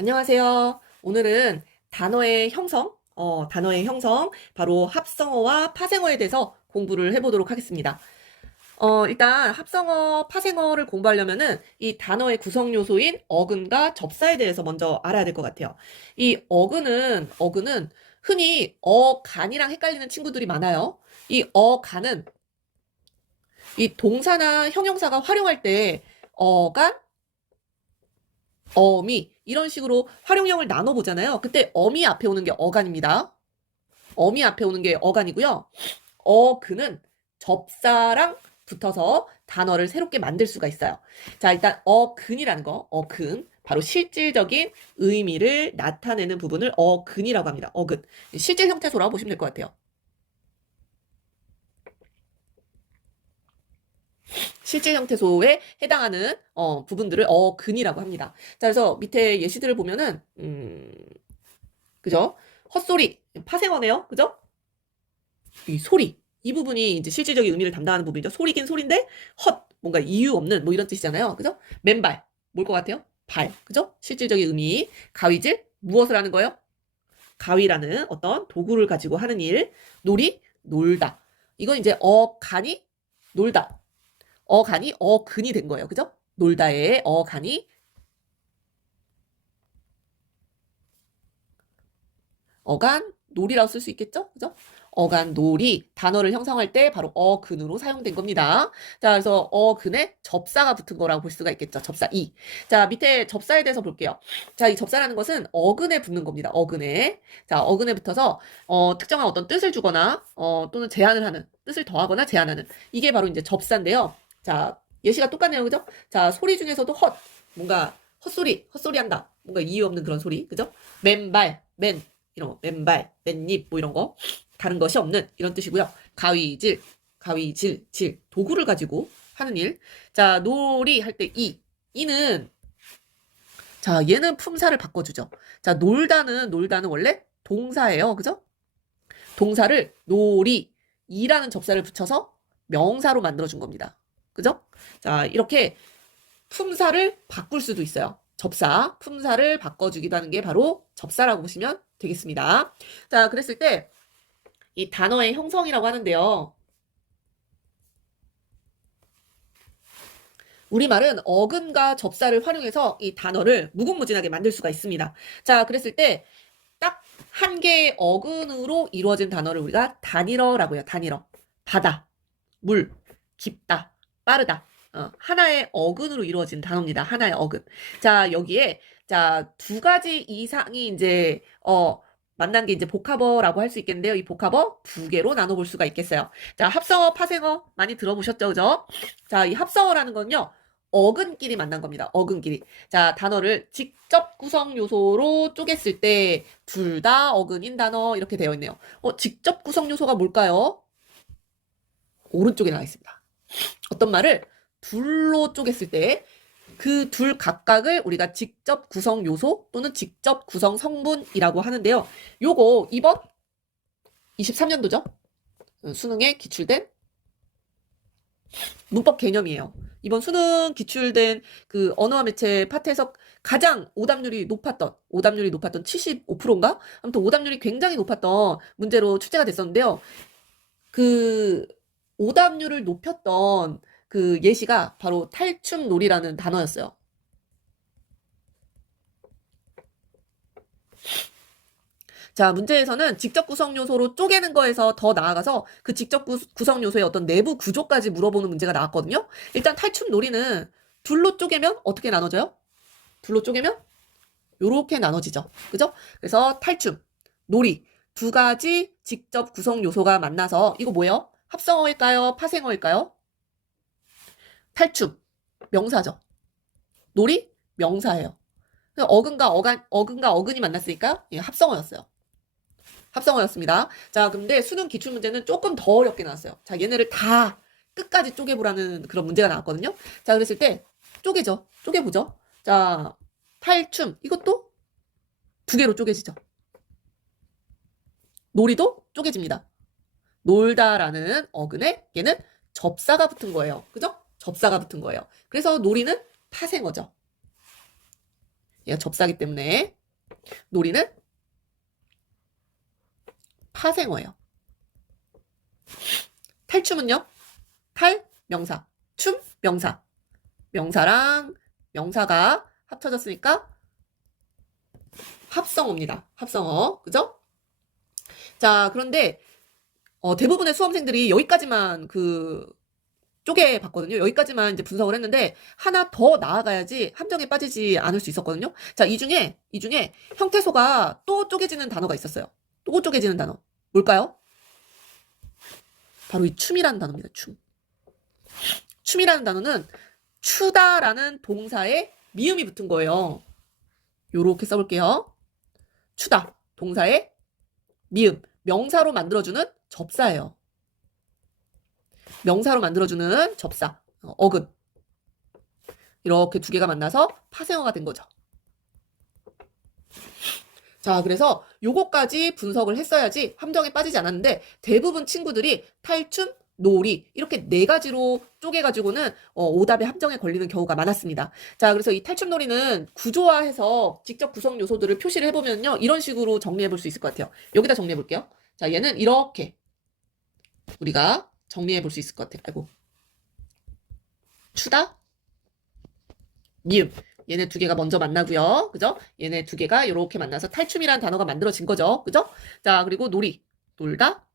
안녕하세요. 오늘은 단어의 형성, 바로 합성어와 파생어에 대해서 공부를 해보도록 하겠습니다. 일단 합성어, 파생어를 공부하려면은 이 단어의 구성 요소인 어근과 접사에 대해서 먼저 알아야 될 것 같아요. 이 어근은 흔히 어간이랑 헷갈리는 친구들이 많아요. 이 어간은 이 동사나 형용사가 활용할 때 어간, 어미 이런 식으로 활용형을 나눠보잖아요. 그때 어미 앞에 오는 게 어간입니다. 어미 앞에 오는 게 어간이고요. 어근은 접사랑 붙어서 단어를 새롭게 만들 수가 있어요. 자, 일단 어근이라는 거, 어근. 바로 실질적인 의미를 나타내는 부분을 어근이라고 합니다. 어근. 실질 형태소라고 보시면 될 것 같아요. 실질 형태소에 해당하는 부분들을 어근이라고 합니다. 자, 그래서 밑에 예시들을 보면은 그죠? 헛소리, 파생어네요. 그죠? 이 소리. 이 부분이 이제 실질적인 의미를 담당하는 부분이죠. 소리긴 소리인데, 뭔가 이유 없는, 뭐 이런 뜻이잖아요. 그죠? 맨발. 뭘 것 같아요? 발. 그죠? 실질적인 의미. 가위질. 무엇을 하는 거예요? 가위라는 어떤 도구를 가지고 하는 일. 놀이. 놀다. 이건 이제 어간이 놀다. 어간이 어근이 된 거예요. 그죠? 놀다의 어간이 어간 놀이라고 쓸 수 있겠죠? 그죠? 어간 놀이 단어를 형성할 때 바로 어근으로 사용된 겁니다. 자, 그래서 어근에 접사가 붙은 거라고 볼 수가 있겠죠. 접사 이. 자, 밑에 접사에 대해서 볼게요. 자, 이 접사라는 것은 어근에 붙는 겁니다. 어근에. 자, 어근에 붙어서 특정한 어떤 뜻을 주거나 또는 제한을 하는 뜻을 더하거나 제한하는 이게 바로 이제 접사인데요. 자, 예시가 똑같네요. 그죠? 자, 소리 중에서도 뭔가 헛소리 한다. 뭔가 이유 없는 그런 소리. 그죠? 맨발, 이런 거, 맨발, 맨입 뭐 이런 거 다른 것이 없는 이런 뜻이고요. 가위질, 도구를 가지고 하는 일. 자, 놀이 할 때 이는 자, 얘는 품사를 바꿔주죠. 자, 놀다는 원래 동사예요. 그죠? 동사를 이라는 접사를 붙여서 명사로 만들어준 겁니다. 그죠? 자, 이렇게 품사를 바꿀 수도 있어요. 품사를 바꿔주기도 하는 게 바로 접사라고 보시면 되겠습니다. 자, 그랬을 때 이 단어의 형성이라고 하는데요. 우리말은 어근과 접사를 활용해서 이 단어를 무궁무진하게 만들 수가 있습니다. 자, 그랬을 때 딱 한 개의 어근으로 이루어진 단어를 우리가 단일어라고 해요. 단일어. 바다, 물, 깊다, 빠르다. 하나의 어근으로 이루어진 단어입니다. 하나의 어근. 자, 여기에 자, 두 가지 이상이 이제 만난 게 이제 복합어라고 할 수 있겠는데요. 이 복합어 두 개로 나눠볼 수가 있겠어요. 자, 합성어, 파생어 많이 들어보셨죠? 그죠? 자, 이 합성어라는 건요. 어근끼리 만난 겁니다. 어근끼리. 자, 단어를 직접 구성 요소로 쪼갰을 때 둘 다 어근인 단어 이렇게 되어 있네요. 직접 구성 요소가 뭘까요? 오른쪽에 나와 있습니다. 어떤 말을 둘로 쪼갰을 때 그 둘 각각을 우리가 직접 구성 요소 또는 직접 구성 성분이라고 하는데요. 요거 이번 23년도죠. 수능에 기출된 문법 개념이에요. 이번 수능 기출된 그 언어와 매체 파트에서 가장 오답률이 높았던 75%인가? 아무튼 오답률이 굉장히 높았던 문제로 출제가 됐었는데요. 그 오답률을 높였던 그 예시가 바로 탈춤놀이라는 단어였어요. 자, 문제에서는 직접 구성 요소로 쪼개는 거에서 더 나아가서 그 직접 구성 요소의 어떤 내부 구조까지 물어보는 문제가 나왔거든요. 일단 탈춤놀이는 둘로 쪼개면 어떻게 나눠져요? 둘로 쪼개면 요렇게 나눠지죠. 그죠? 그래서 탈춤, 놀이 두 가지 직접 구성 요소가 만나서 이거 뭐예요? 합성어일까요? 파생어일까요? 탈춤, 명사죠. 놀이, 명사예요. 어근과 어근이 만났으니까 예, 합성어였어요. 합성어였습니다. 자, 근데 수능 기출 문제는 조금 더 어렵게 나왔어요. 자, 얘네를 다 끝까지 쪼개보라는 그런 문제가 나왔거든요. 자, 그랬을 때 쪼개보죠. 자, 탈춤 이것도 두 개로 쪼개지죠. 놀이도 쪼개집니다. 놀다라는 어근에 얘는 접사가 붙은 거예요. 그죠? 접사가 붙은 거예요. 그래서 놀이는 파생어죠. 얘가 접사기 때문에. 놀이는 파생어예요. 탈춤은요? 탈, 명사. 춤, 명사. 명사랑 명사가 합쳐졌으니까 합성어입니다. 합성어. 그죠? 자, 그런데 대부분의 수험생들이 여기까지만 쪼개봤거든요. 여기까지만 이제 분석을 했는데 하나 더 나아가야지 함정에 빠지지 않을 수 있었거든요. 자, 이 중에 형태소가 또 쪼개지는 단어가 있었어요. 또 쪼개지는 단어. 뭘까요? 바로 이 춤이라는 단어입니다. 춤. 춤이라는 단어는 추다라는 동사에 미음이 붙은 거예요. 요렇게 써볼게요. 추다. 동사에 미음. 명사로 만들어주는 접사예요. 명사로 만들어주는 접사. 어근. 이렇게 두 개가 만나서 파생어가 된 거죠. 자, 그래서 요거까지 분석을 했어야지 함정에 빠지지 않았는데 대부분 친구들이 탈춤, 놀이 이렇게 네 가지로 쪼개가지고는 오답에 함정에 걸리는 경우가 많았습니다. 자, 그래서 이 탈춤 놀이는 구조화해서 직접 구성 요소들을 표시를 해보면요. 이런 식으로 정리해 볼 수 있을 것 같아요. 여기다 정리해 볼게요. 자, 얘는 이렇게 우리가 정리해 볼 수 있을 것 같아요. 아이고. 추다, 미음. 얘네 두 개가 먼저 만나고요. 그죠? 얘네 두 개가 이렇게 만나서 탈춤이라는 단어가 만들어진 거죠. 그죠? 자, 그리고 놀이. 놀다.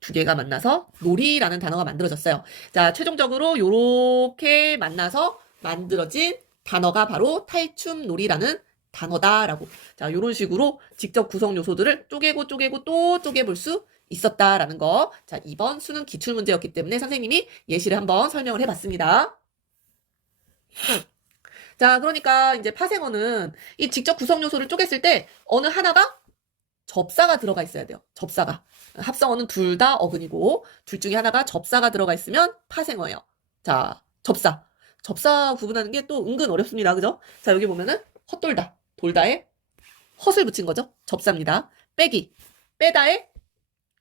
두 개가 만나서 놀이라는 단어가 만들어졌어요. 자, 최종적으로 이렇게 만나서 만들어진 단어가 바로 탈춤놀이라는 단어다라고. 자, 이런 식으로 직접 구성 요소들을 쪼개고 또 쪼개볼 수 있었다라는 거. 자, 이번 수능 기출문제였기 때문에 선생님이 예시를 한번 설명을 해봤습니다. 자, 그러니까 이제 파생어는 이 직접 구성 요소를 쪼갰을 때 어느 하나가 접사가 들어가 있어야 돼요. 접사가. 합성어는 둘 다 어근이고 둘 중에 하나가 접사가 들어가 있으면 파생어예요. 자, 접사. 접사 구분하는 게 또 은근 어렵습니다. 그죠? 자, 여기 보면은 헛돌다. 돌다에 헛을 붙인 거죠. 접사입니다. 빼기. 빼다에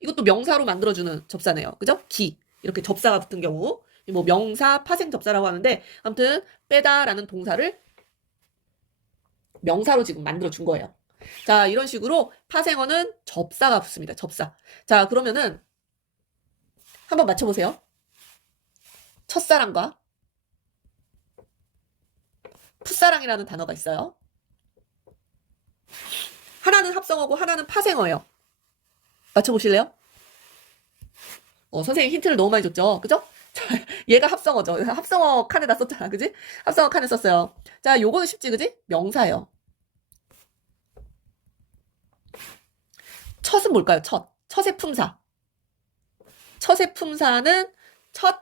이것도 명사로 만들어주는 접사네요. 그죠? 기. 이렇게 접사가 붙은 경우. 뭐 명사 파생 접사라고 하는데 아무튼 빼다라는 동사를 명사로 지금 만들어 준 거예요. 자, 이런 식으로 파생어는 접사가 붙습니다. 접사. 자, 그러면은 한번 맞춰보세요. 첫사랑과 풋사랑이라는 단어가 있어요. 하나는 합성어고 하나는 파생어예요. 맞춰보실래요? 선생님 힌트를 너무 많이 줬죠. 그죠? 자, 얘가 합성어죠. 합성어 칸에다 썼잖아. 그지? 합성어 칸에 썼어요. 자, 요거는 쉽지, 그지? 명사예요. 첫은 뭘까요? 첫. 첫의 품사. 첫의 품사는 첫,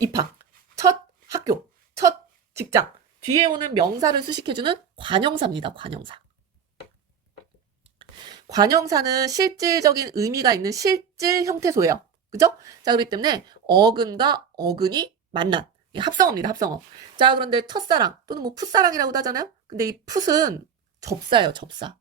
입학. 첫 학교. 첫 직장. 뒤에 오는 명사를 수식해주는 관형사입니다. 관형사. 관형사는 실질적인 의미가 있는 실질 형태소예요. 그죠? 자, 그렇기 때문에 어근과 어근이 만난 합성어입니다. 합성어. 자, 그런데 첫사랑 또는 뭐 풋사랑이라고도 하잖아요. 근데 이 풋은 접사예요. 접사.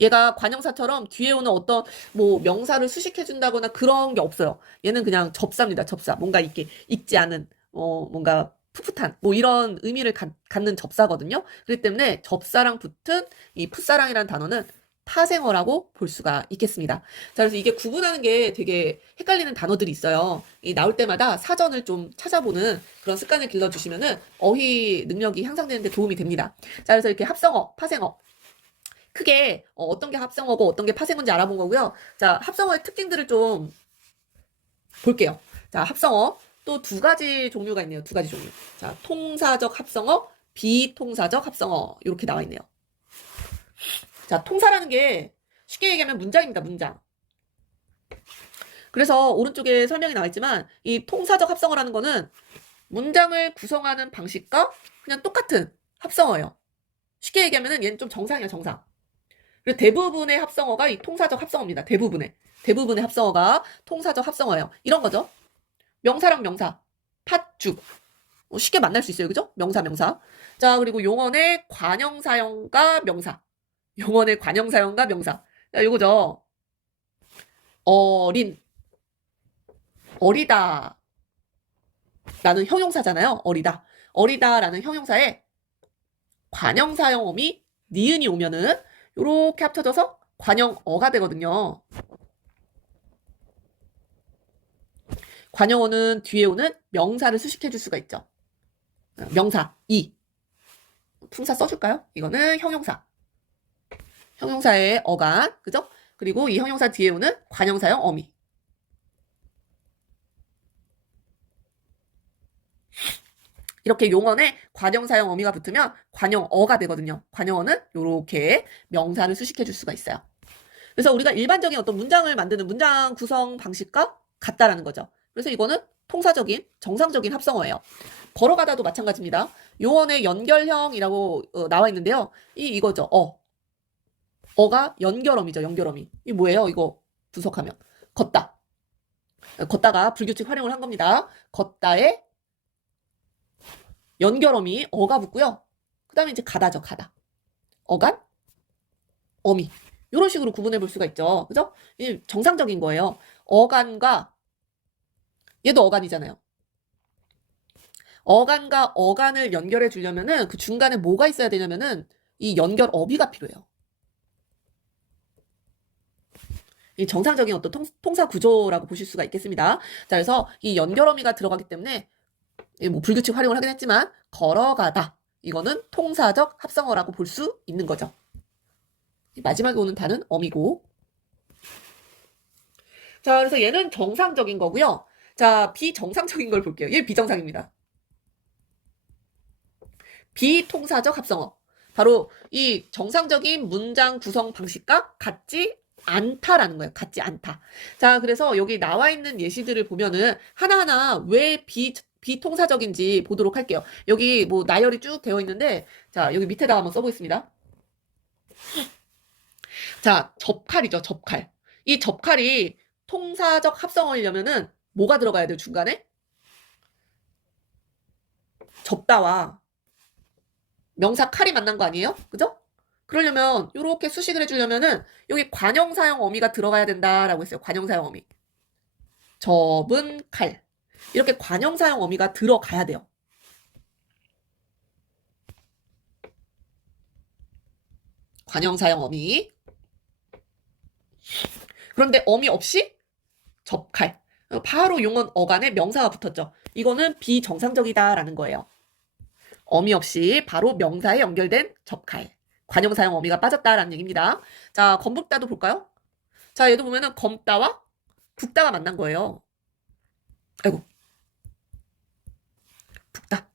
얘가 관형사처럼 뒤에 오는 어떤 뭐 명사를 수식해준다거나 그런 게 없어요. 얘는 그냥 접사입니다. 접사. 뭔가 이렇게 익지 않은 뭔가 풋풋한 뭐 이런 의미를 갖는 접사거든요. 그렇기 때문에 접사랑 붙은 이 풋사랑이라는 단어는 파생어라고 볼 수가 있겠습니다. 자, 그래서 이게 구분하는 게 되게 헷갈리는 단어들이 있어요. 이 나올 때마다 사전을 좀 찾아보는 그런 습관을 길러주시면은 어휘 능력이 향상되는 데 도움이 됩니다. 자, 그래서 이렇게 합성어, 파생어 크게 어떤 게 합성어고 어떤 게 파생어인지 알아본 거고요. 자, 합성어의 특징들을 좀 볼게요. 자, 합성어 또 두 가지 종류가 있네요. 두 가지 종류. 자, 통사적 합성어, 비통사적 합성어 이렇게 나와 있네요. 자, 통사라는 게 쉽게 얘기하면 문장입니다. 문장. 그래서 오른쪽에 설명이 나와 있지만 이 통사적 합성어라는 거는 문장을 구성하는 방식과 그냥 똑같은 합성어예요. 쉽게 얘기하면 얘는 좀 정상이에요. 정상. 그리고 대부분의 합성어가 이 통사적 합성어입니다. 대부분의 합성어가 통사적 합성어예요. 이런 거죠. 명사랑 명사, 팥죽. 쉽게 만날 수 있어요. 그죠? 명사, 명사. 자, 그리고 용언의 관형사형과 명사. 용언의 관형사형과 명사. 자, 요거죠. 어린, 어리다. 라는 형용사잖아요. 어리다. 어리다라는 형용사에 관형사형 어미 니은이 오면은 요렇게 합쳐져서 관형어가 되거든요. 관형어는 뒤에 오는 명사를 수식해 줄 수가 있죠. 명사, 이. 품사 써줄까요? 이거는 형용사. 형용사의 어간, 그죠? 그리고 이 형용사 뒤에 오는 관형사형 어미. 이렇게 용언에 관형사형 어미가 붙으면 관형어가 되거든요. 관형어는 이렇게 명사를 수식해 줄 수가 있어요. 그래서 우리가 일반적인 어떤 문장을 만드는 문장 구성 방식과 같다라는 거죠. 그래서 이거는 통사적인 정상적인 합성어예요. 걸어가다도 마찬가지입니다. 용언의 연결형이라고 나와 있는데요. 이거죠. 어가 연결어미죠. 연결어미. 이 뭐예요? 이거 분석하면 걷다. 걷다가 불규칙 활용을 한 겁니다. 걷다에 연결어미 어가 붙고요. 그 다음에 이제 가다죠. 가다. 어간, 어미. 이런 식으로 구분해 볼 수가 있죠. 그죠? 이 정상적인 거예요. 어간과 얘도 어간이잖아요. 어간과 어간을 연결해 주려면은 그 중간에 뭐가 있어야 되냐면은 이 연결 어미가 필요해요. 이 정상적인 어떤 통사 구조라고 보실 수가 있겠습니다. 자, 그래서 이 연결 어미가 들어가기 때문에 뭐 불규칙 활용을 하긴 했지만 걸어가다. 이거는 통사적 합성어라고 볼 수 있는 거죠. 마지막에 오는 단은 어미고. 자, 그래서 얘는 정상적인 거고요. 자, 비정상적인 걸 볼게요. 얘 비정상입니다. 비통사적 합성어. 바로 이 정상적인 문장 구성 방식과 같지 않다라는 거예요. 같지 않다. 자, 그래서 여기 나와 있는 예시들을 보면은 하나하나 왜 비통사적인지 보도록 할게요. 여기 뭐 나열이 쭉 되어 있는데, 자, 여기 밑에다가 한번 써보겠습니다. 자, 접칼이죠, 접칼. 이 접칼이 통사적 합성어이려면은 뭐가 들어가야 돼요, 중간에? 접다와 명사 칼이 만난 거 아니에요? 그죠? 그러려면 이렇게 수식을 해주려면은 여기 관형사형 어미가 들어가야 된다라고 했어요. 관형사형 어미. 접은 칼. 이렇게 관형사형 어미가 들어가야 돼요. 관형사형 어미. 그런데 어미 없이 접칼. 바로 용언 어간에 명사가 붙었죠. 이거는 비정상적이다라는 거예요. 어미 없이 바로 명사에 연결된 접칼. 관형사형 어미가 빠졌다라는 얘기입니다. 자, 검북다도 볼까요? 자, 얘도 보면은 검다와 북다가 만난 거예요. 아이고. 북다.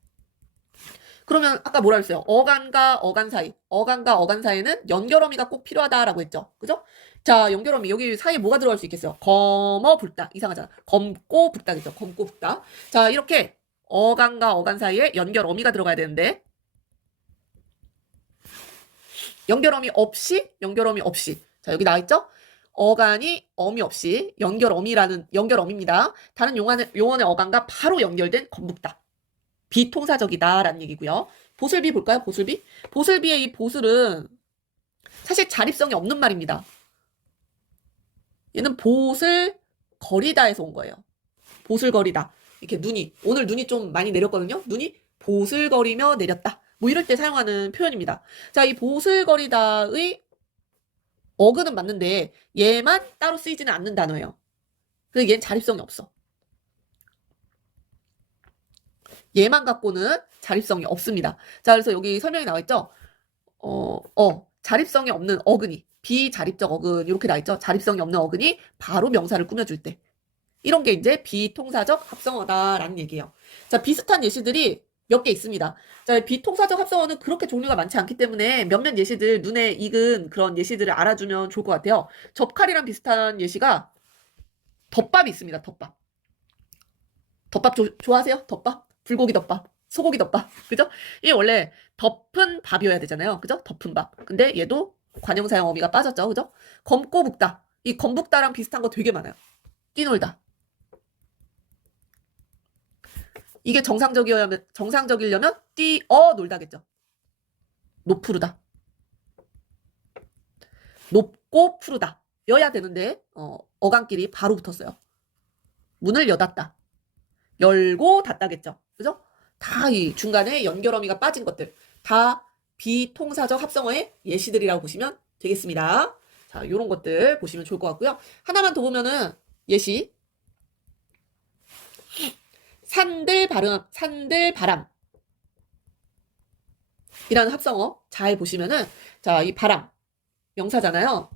그러면 아까 뭐라 했어요? 어간과 어간 사이. 어간과 어간 사이에는 연결어미가 꼭 필요하다라고 했죠. 그죠? 자, 연결어미. 여기 사이에 뭐가 들어갈 수 있겠어요? 검어 북다. 이상하잖아. 검고 북다겠죠. 검고 북다. 자, 이렇게 어간과 어간 사이에 연결어미가 들어가야 되는데 연결어미 없이. 자, 여기 나와 있죠? 어간이 어미 없이 연결어미입니다. 다른 용언의 어간과 바로 연결된 건북다. 비통사적이다라는 얘기고요. 보슬비 볼까요? 보슬비? 보슬비의 이 보슬은 사실 자립성이 없는 말입니다. 얘는 보슬거리다에서 온 거예요. 보슬거리다. 이렇게 오늘 눈이 좀 많이 내렸거든요. 눈이 보슬거리며 내렸다. 뭐 이럴 때 사용하는 표현입니다. 자, 이 보슬거리다의 어근은 맞는데 얘만 따로 쓰이지는 않는 단어예요. 그래서 얘는 자립성이 없어. 얘만 갖고는 자립성이 없습니다. 자, 그래서 여기 설명이 나와 있죠? 자립성이 없는 어근이, 비자립적 어근, 이렇게 나와 있죠? 자립성이 없는 어근이 바로 명사를 꾸며줄 때. 이런 게 이제 비통사적 합성어다라는 얘기예요. 자, 비슷한 예시들이 몇 개 있습니다. 자, 비통사적 합성어는 그렇게 종류가 많지 않기 때문에 몇몇 예시들, 눈에 익은 그런 예시들을 알아주면 좋을 것 같아요. 접칼이랑 비슷한 예시가 덮밥이 있습니다. 덮밥. 덮밥 좋아하세요? 덮밥? 불고기 덮밥, 소고기 덮밥. 그죠? 이게 원래 덮은 밥이어야 되잖아요. 그죠? 덮은 밥. 근데 얘도 관형사형 어미가 빠졌죠. 그죠? 검고 붓다. 이 검북다랑 비슷한 거 되게 많아요. 뛰놀다. 이게 정상적이려면 놀다겠죠. 높푸르다. 높고 푸르다. 여야 되는데 어간끼리 바로 붙었어요. 문을 여닫다. 열고 닫다겠죠. 그죠? 다 이 중간에 연결어미가 빠진 것들. 다 비통사적 합성어의 예시들이라고 보시면 되겠습니다. 자, 요런 것들 보시면 좋을 것 같고요. 하나만 더 보면은 예시. 산들 바람. 이라는 합성어 잘 보시면은, 자, 이 바람. 명사잖아요.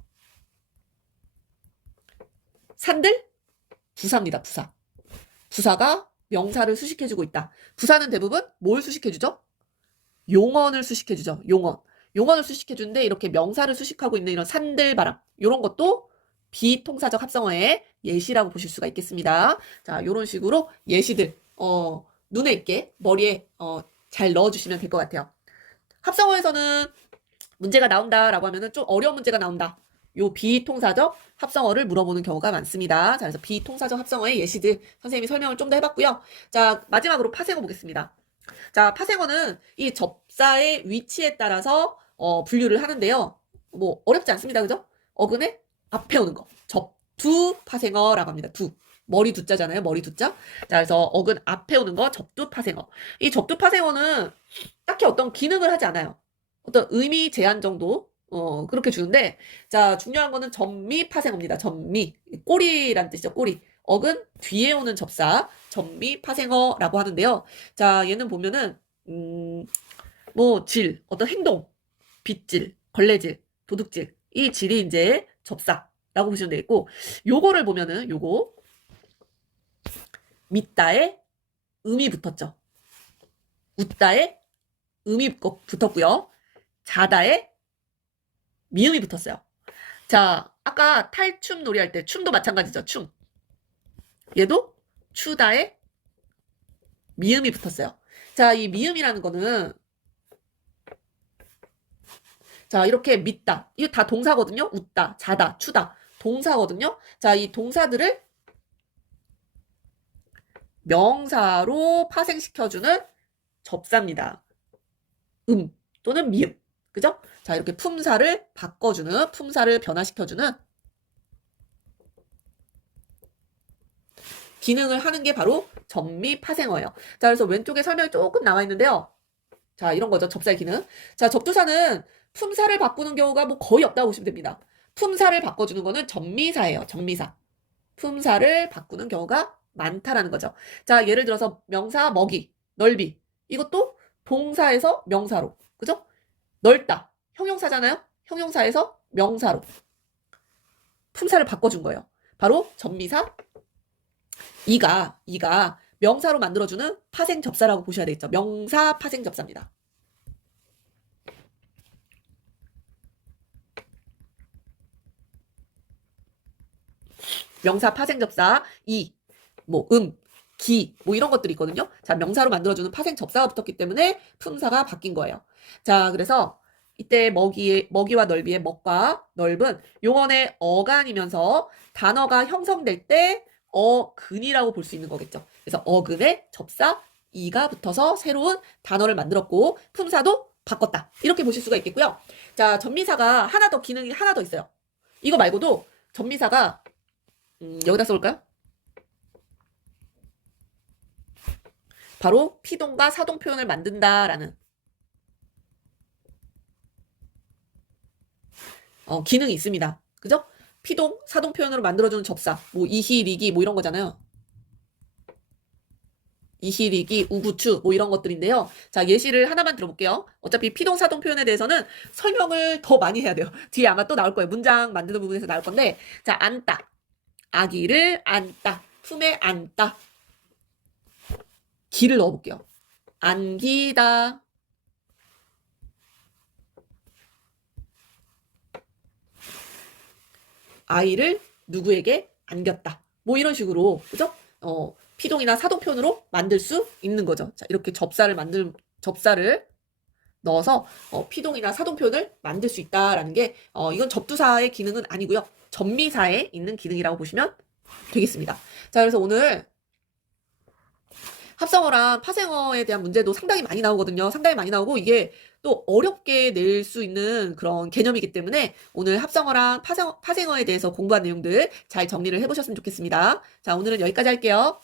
산들? 부사입니다, 부사. 부사가 명사를 수식해주고 있다. 부사는 대부분 뭘 수식해주죠? 용언을 수식해주죠. 용언. 용언을 수식해주는데 이렇게 명사를 수식하고 있는 이런 산들바람 이런 것도 비통사적 합성어의 예시라고 보실 수가 있겠습니다. 자, 이런 식으로 예시들 눈에 있게 머리에 잘 넣어주시면 될 것 같아요. 합성어에서는 문제가 나온다라고 하면은 좀 어려운 문제가 나온다. 요 비통사적 합성어를 물어보는 경우가 많습니다. 자, 그래서 비통사적 합성어의 예시들 선생님이 설명을 좀 더 해봤고요. 자, 마지막으로 파생어 보겠습니다. 자, 파생어는 이 접사의 위치에 따라서 분류를 하는데요. 뭐 어렵지 않습니다. 그죠? 어근에 앞에 오는 거. 접두 파생어라고 합니다. 두. 머리 두자잖아요. 머리 두자. 자, 그래서 어근 앞에 오는 거 접두 파생어. 이 접두 파생어는 딱히 어떤 기능을 하지 않아요. 어떤 의미 제한 정도 그렇게 주는데, 자, 중요한 거는 전미 파생어입니다. 전미. 꼬리란 뜻이죠. 꼬리. 어근 뒤에 오는 접사, 전미 파생어라고 하는데요. 자, 얘는 보면은, 뭐, 질, 어떤 행동, 빗질, 걸레질, 도둑질. 이 질이 이제 접사라고 보시면 되겠고, 요거를 보면은, 요거, 믿다에 음이 붙었죠. 웃다에 음이 붙었고요. 자다에 미음이 붙었어요. 자, 아까 탈춤 놀이 할 때 춤도 마찬가지죠. 춤. 얘도 추다에 미음이 붙었어요. 자, 이 미음이라는 거는 자, 이렇게 믿다. 이거 다 동사거든요. 웃다, 자다, 추다. 동사거든요. 자, 이 동사들을 명사로 파생시켜주는 접사입니다. 또는 미음. 그죠? 자, 이렇게 품사를 바꿔주는, 품사를 변화시켜주는 기능을 하는 게 바로 전미 파생어예요. 자, 그래서 왼쪽에 설명이 조금 나와 있는데요. 자, 이런 거죠. 접사의 기능. 자, 접두사는 품사를 바꾸는 경우가 뭐 거의 없다고 보시면 됩니다. 품사를 바꿔주는 거는 전미사예요. 전미사. 품사를 바꾸는 경우가 많다라는 거죠. 자, 예를 들어서 명사 먹이, 넓이. 이것도 동사에서 명사로. 그죠? 넓다. 형용사잖아요? 형용사에서 명사로. 품사를 바꿔준 거예요. 바로 전미사 이가 명사로 만들어주는 파생 접사라고 보셔야 되겠죠. 명사 파생 접사입니다. 명사 파생 접사 뭐 기, 뭐 이런 것들이 있거든요. 자, 명사로 만들어주는 파생 접사가 붙었기 때문에 품사가 바뀐 거예요. 자, 그래서 이때 먹이와 넓이의 먹과 넓은 용언의 어간이면서 단어가 형성될 때 어근이라고 볼 수 있는 거겠죠. 그래서 어근에 접사 이가 붙어서 새로운 단어를 만들었고 품사도 바꿨다. 이렇게 보실 수가 있겠고요. 자, 전미사가 기능이 하나 더 있어요. 이거 말고도 전미사가 여기다 써볼까요? 바로 피동과 사동 표현을 만든다라는 기능이 있습니다. 그죠? 피동, 사동 표현으로 만들어주는 접사, 뭐 이히, 리기 뭐 이런 거잖아요. 이히, 리기, 우구추 뭐 이런 것들인데요. 자, 예시를 하나만 들어볼게요. 어차피 피동, 사동 표현에 대해서는 설명을 더 많이 해야 돼요. 뒤에 아마 또 나올 거예요. 문장 만드는 부분에서 나올 건데, 자, 안다. 아기를 안다. 품에 안다. 기를 넣어볼게요. 안기다. 아이를 누구에게 안겼다. 뭐 이런 식으로, 그죠? 피동이나 사동 표현으로 만들 수 있는 거죠. 자, 이렇게 접사를 넣어서 피동이나 사동 표현을 만들 수 있다라는 게 이건 접두사의 기능은 아니고요. 전미사에 있는 기능이라고 보시면 되겠습니다. 자, 그래서 오늘 합성어랑 파생어에 대한 문제도 상당히 많이 나오거든요. 상당히 많이 나오고 이게 또 어렵게 낼 수 있는 그런 개념이기 때문에 오늘 합성어랑 파생어에 대해서 공부한 내용들 잘 정리를 해보셨으면 좋겠습니다. 자, 오늘은 여기까지 할게요.